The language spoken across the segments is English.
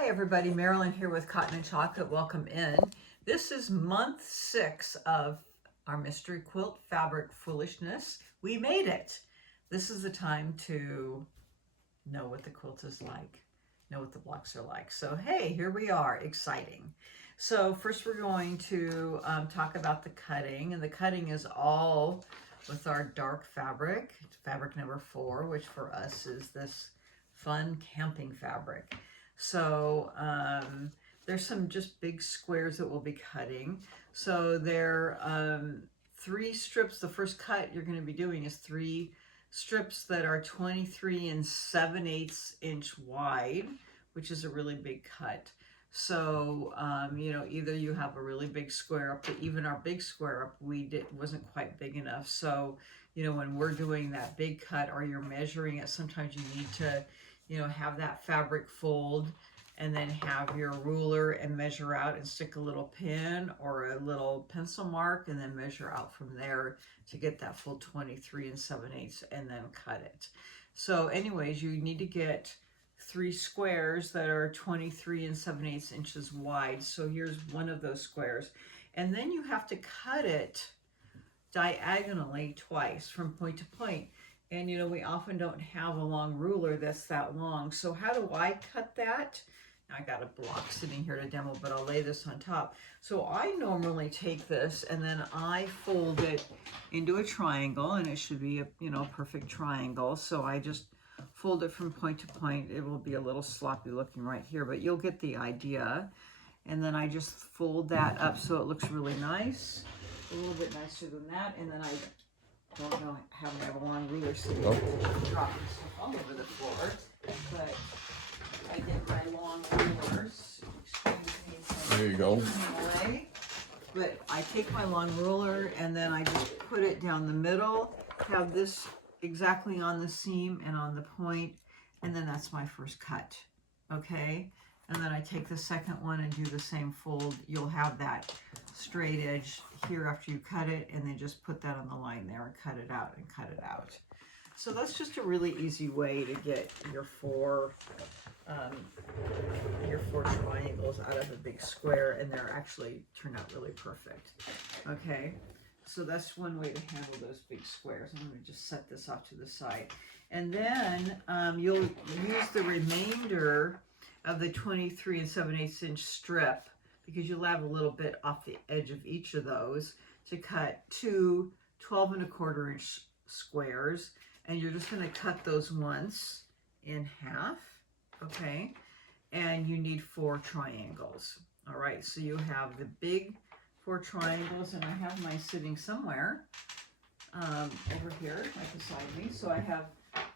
Hi everybody, Marilyn here with Cotton and Chocolate. Welcome in. This is month 6 of our mystery quilt fabric foolishness. We made it. This is the time to know what the quilt is like, know what the blocks are like. So hey, here we are, exciting. So first we're going to talk about the cutting, and the cutting is all with our dark fabric number 4, which for us is this fun camping fabric. So there's some just big squares that we'll be cutting. So there are 3 strips. The first cut you're going to be doing is 3 strips that are 23 7/8 inch wide, which is a really big cut. So you know, either you have a really big square up, but even our big square up wasn't quite big enough. So you know, when we're doing that big cut or you're measuring it, sometimes you need to, you know, have that fabric fold and then have your ruler and measure out and stick a little pin or a little pencil mark and then measure out from there to get that full 23 7/8 and then cut it. So anyways, you need to get 3 squares that are 23 7/8 inches wide. So here's one of those squares. And then you have to cut it diagonally twice from point to point. And you know, we often don't have a long ruler that's that long. So how do I cut that? Now I got a block sitting here to demo, but I'll lay this on top. So I normally take this and then I fold it into a triangle, and it should be a, you know, perfect triangle. So I just fold it from point to point. It will be a little sloppy looking right here, but you'll get the idea. And then I just fold that up so it looks really nice, a little bit nicer than that. And then I don't know how I have a long ruler sitting dropping stuff all over the floor, but I get my long rulers. There you go. But I take my long ruler and then I just put it down the middle, have this exactly on the seam and on the point, and then that's my first cut. Okay, and then I take the second one and do the same fold. You'll have that straight edge here after you cut it, and then just put that on the line there and cut it out and cut it out. So that's just a really easy way to get your four triangles out of a big square, and they're actually turn out really perfect. Okay, so that's one way to handle those big squares. I'm going to just set this off to the side, and then you'll use the remainder of the 23 7/8 inch strip, because you'll have a little bit off the edge of each of those, to cut 2 12 1/4 inch squares, and you're just going to cut those once in half. Okay, and you need 4 triangles. All right, so you have the big 4 triangles, and I have mine sitting somewhere over here right beside me. So I have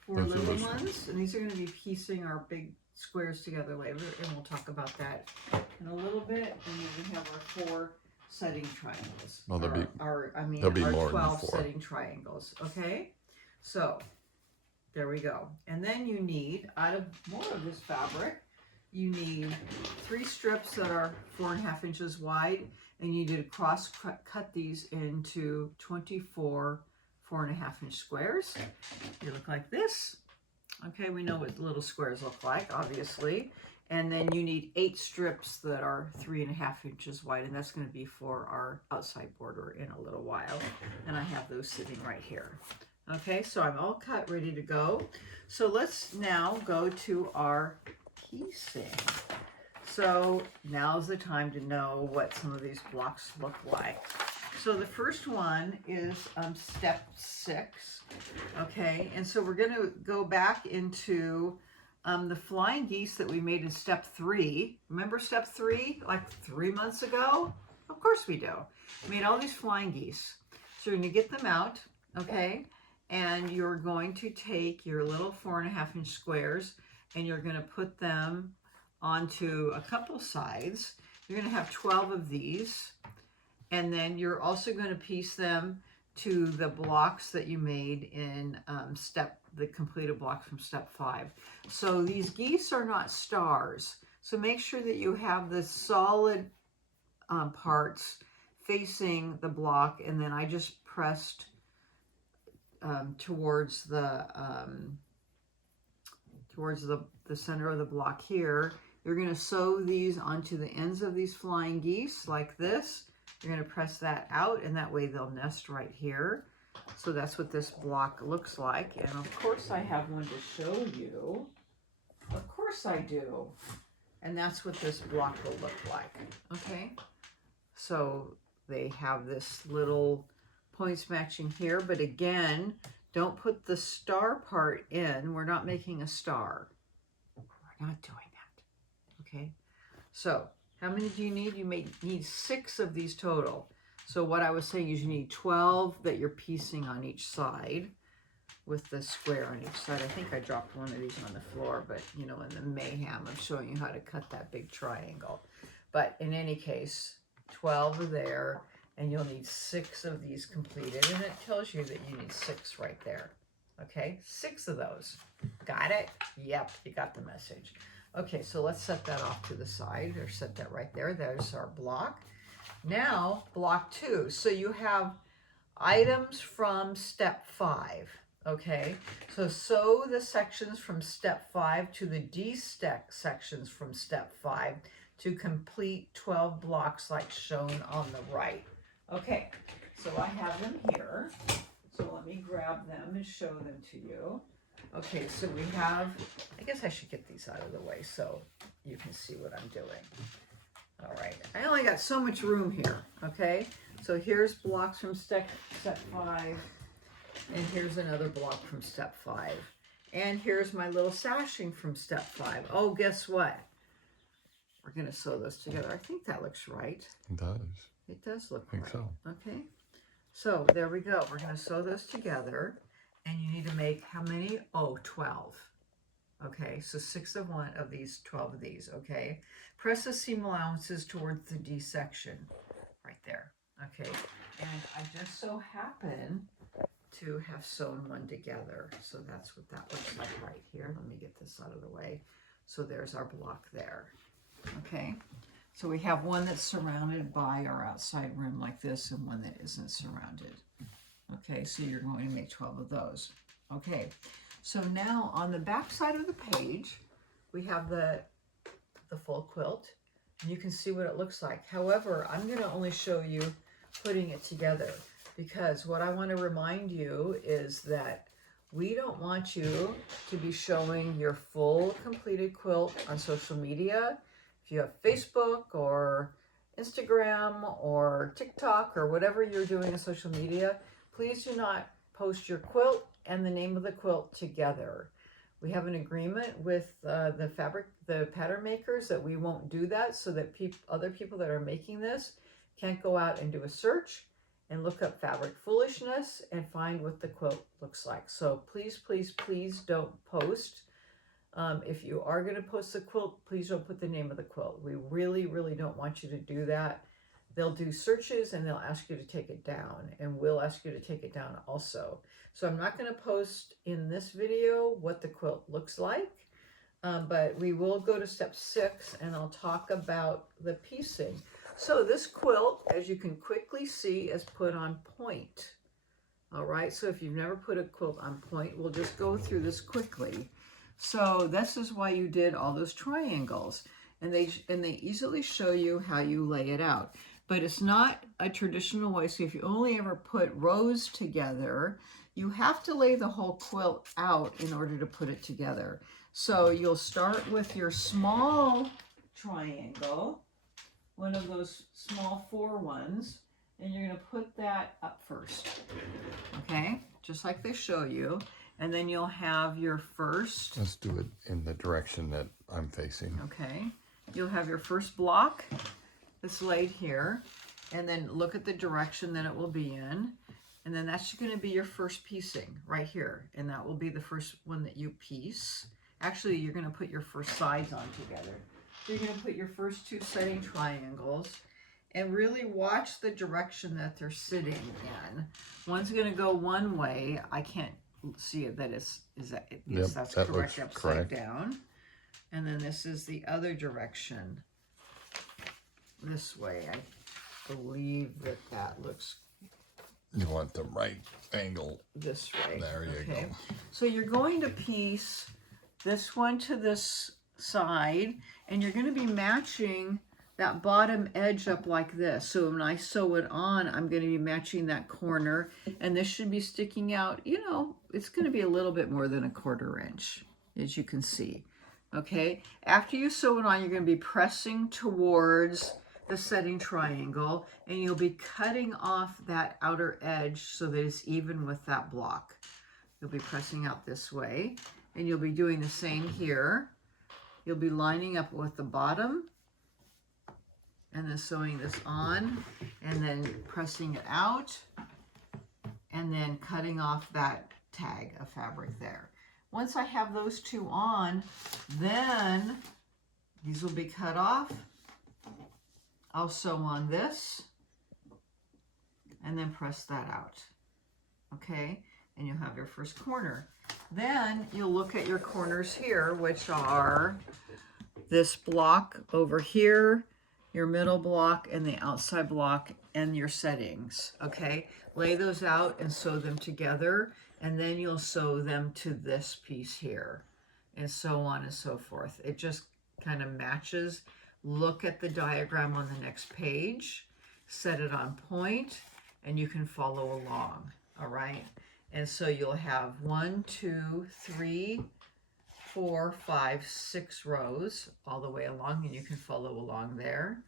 4 little ones, and these are going to be piecing our big squares together later, and we'll talk about that in a little bit. And then we have our 4 setting triangles. Well, there'll be more 12 than 4 setting triangles. Okay, so there we go. And then you need, out of more of this fabric, you need 3 strips that are 4 1/2 inches wide, and you need to cross cut these into 24 4 1/2 inch squares. They look like this. Okay, we know what the little squares look like, obviously. And then you need 8 strips that are 3 1/2 inches wide, and that's going to be for our outside border in a little while. And I have those sitting right here. Okay, so I'm all cut, ready to go. So let's now go to our piecing. So now's the time to know what some of these blocks look like. So the first one is step 6. Okay, and so we're going to go back into the flying geese that we made in step 3. Remember step 3, like 3 months ago? Of course we do. We made all these flying geese. So you're going to get them out, okay? And you're going to take your little 4 1/2 inch squares, and you're going to put them onto a couple sides. You're going to have 12 of these, and then you're also going to piece them to the blocks that you made in the completed blocks from step 5. So these geese are not stars, so make sure that you have the solid parts facing the block, and then I just pressed towards the center of the block here. You're going to sew these onto the ends of these flying geese like this. You're going to press that out, and that way they'll nest right here. So that's what this block looks like. And of course I have one to show you. Of course I do. And that's what this block will look like. Okay. So they have this little points matching here. But again, don't put the star part in. We're not making a star. We're not doing that. Okay. So how many do you need? You may need 6 of these total. So what I was saying is you need 12 that you're piecing on each side with the square on each side. I think I dropped one of these on the floor, but you know, in the mayhem of showing you how to cut that big triangle. But in any case, 12 are there, and you'll need 6 of these completed, and it tells you that you need 6 right there. Okay, 6 of those. Got it? Yep, you got the message. Okay, so let's set that off to the side, or set that right there. There's our block. Now, block 2. So you have items from step 5. Okay, so sew the sections from step 5 to the D-stack sections from step 5 to complete 12 blocks like shown on the right. Okay, so I have them here. So let me grab them and show them to you. Okay, so we have, I guess I should get these out of the way so you can see what I'm doing. All right, I only got so much room here, okay? So here's blocks from step 5, and here's another block from step 5. And here's my little sashing from step 5. Oh, guess what? We're gonna sew those together. I think that looks right. It does. It does look I think right. so. Okay, so there we go. We're gonna sew those together, and you need to make how many? Oh, 12. Okay, so 6 of one of these, 12 of these, okay? Press the seam allowances towards the D section, right there, okay? And I just so happen to have sewn one together, so that's what that looks like right here. Let me get this out of the way. So there's our block there, okay? So we have one that's surrounded by our outside rim like this, and one that isn't surrounded. Okay, so you're going to make 12 of those. Okay, so now on the back side of the page, we have the full quilt, and you can see what it looks like. However, I'm going to only show you putting it together, because what I want to remind you is that we don't want you to be showing your full completed quilt on social media. If you have Facebook or Instagram or TikTok or whatever you're doing on social media, please do not post your quilt and the name of the quilt together. We have an agreement with the pattern makers that we won't do that, so that other people that are making this can't go out and do a search and look up fabric foolishness and find what the quilt looks like. So please, please, please don't post. If you are going to post the quilt, please don't put the name of the quilt. We really, really don't want you to do that. They'll do searches and they'll ask you to take it down, and we'll ask you to take it down also. So I'm not going to post in this video what the quilt looks like, but we will go to step 6 and I'll talk about the piecing. So this quilt, as you can quickly see, is put on point. All right, so if you've never put a quilt on point, we'll just go through this quickly. So this is why you did all those triangles, and they easily show you how you lay it out. But it's not a traditional way. So if you only ever put rows together, you have to lay the whole quilt out in order to put it together. So you'll start with your small triangle, one of those small 4 ones, and you're going to put that up first. Okay, just like they show you. And then you'll have your first. Let's do it in the direction that I'm facing. Okay, you'll have your first block that's laid here, and then look at the direction that it will be in, and then that's going to be your first piecing right here, and that will be the first one that you piece. Actually, you're going to put your first sides on together. So you're going to put your first 2 setting triangles, and really watch the direction that they're sitting in. One's going to go one way. I can't see it. Yes, that's that correct. looks Upside correct. down, and then this is the other direction. This way, I believe that looks. You want the right angle. This way. There you go. So you're going to piece this one to this side, And you're going to be matching that bottom edge up like this. So when I sew it on, I'm going to be matching that corner, and this should be sticking out, you know, it's going to be a little bit more than 1/4 inch, as you can see. Okay, after you sew it on, you're going to be pressing towards the setting triangle, and you'll be cutting off that outer edge so that it's even with that block. You'll be pressing out this way, and you'll be doing the same here. You'll be lining up with the bottom, and then sewing this on, and then pressing it out, and then cutting off that tag of fabric there. Once I have those two on, then these will be cut off. I'll sew on this and then press that out. Okay, and you'll have your first corner. Then you'll look at your corners here, which are this block over here, your middle block, and the outside block, and your settings. Okay, lay those out and sew them together, and then you'll sew them to this piece here, and so on and so forth. It just kind of matches. Look at the diagram on the next page, set it on point, and you can follow along. All right, and so you'll have 1, 2, 3, 4, 5, 6 rows all the way along, and you can follow along there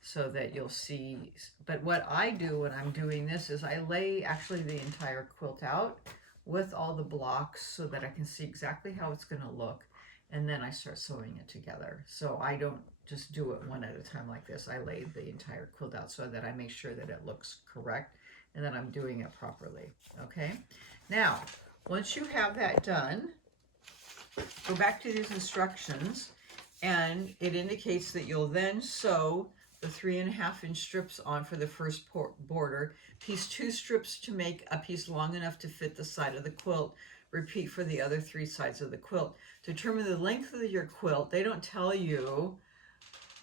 so that you'll see. But what I do when I'm doing this is I lay actually the entire quilt out with all the blocks so that I can see exactly how it's going to look, and then I start sewing it together. So I don't just do it one at a time like this. I lay the entire quilt out so that I make sure that it looks correct and that I'm doing it properly. Okay, now once you have that done, go back to these instructions, and it indicates that you'll then sew the 3.5 inch strips on for the first border. Piece 2 strips to make a piece long enough to fit the side of the quilt. Repeat for the other 3 sides of the quilt. Determine the length of your quilt. They don't tell you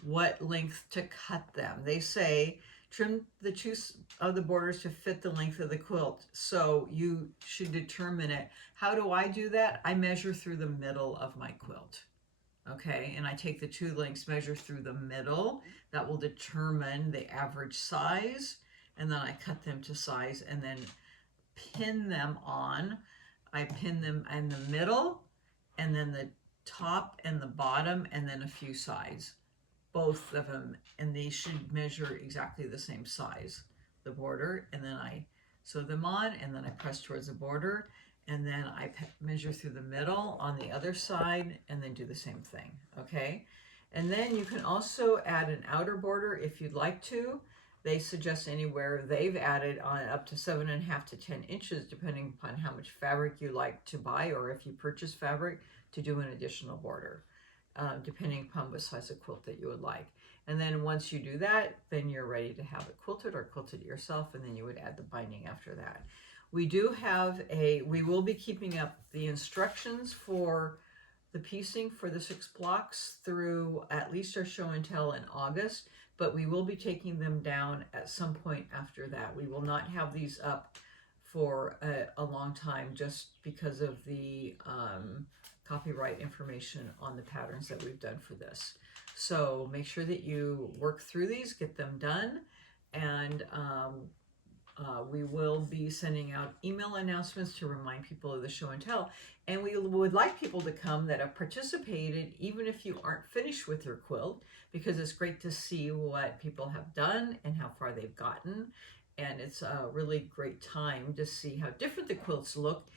what length to cut them. They say trim the 2 of the borders to fit the length of the quilt. So you should determine it. How do I do that? I measure through the middle of my quilt. Okay, and I take the 2 lengths, measure through the middle. That will determine the average size, and then I cut them to size and then pin them on. I pin them in the middle, and then the top and the bottom, and then a few sides, both of them, and they should measure exactly the same size, the border, and then I sew them on, and then I press towards the border, and then I measure through the middle on the other side, and then do the same thing. Okay, and then you can also add an outer border if you'd like to. They suggest anywhere they've added on up to 7.5 to 10 inches, depending upon how much fabric you like to buy, or if you purchase fabric, to do an additional border, depending upon what size of quilt that you would like. And then once you do that, then you're ready to have it quilted or quilted yourself, and then you would add the binding after that. We will be keeping up the instructions for the piecing for the 6 blocks through at least our show and tell in August, but we will be taking them down at some point after that. We will not have these up for a long time just because of the copyright information on the patterns that we've done for this. So make sure that you work through these, get them done, and we will be sending out email announcements to remind people of the show and tell. And we would like people to come that have participated, even if you aren't finished with your quilt, because it's great to see what people have done and how far they've gotten. And it's a really great time to see how different the quilts look.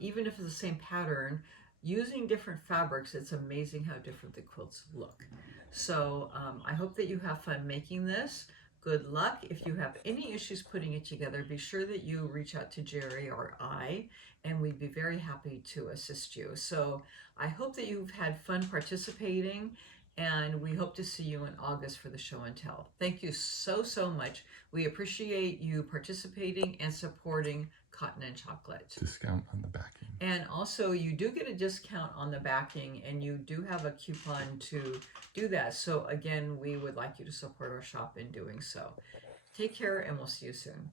Even if it's the same pattern, using different fabrics, it's amazing how different the quilts look. So I hope that you have fun making this. Good luck. If you have any issues putting it together, be sure that you reach out to Jerry or I, and we'd be very happy to assist you. So I hope that you've had fun participating, and we hope to see you in August for the show and tell. Thank you so, so much. We appreciate you participating and supporting Cotton and Chocolate. Discount on the backing. And also you do get a discount on the backing, and you do have a coupon to do that. So again, we would like you to support our shop in doing so. Take care, and we'll see you soon.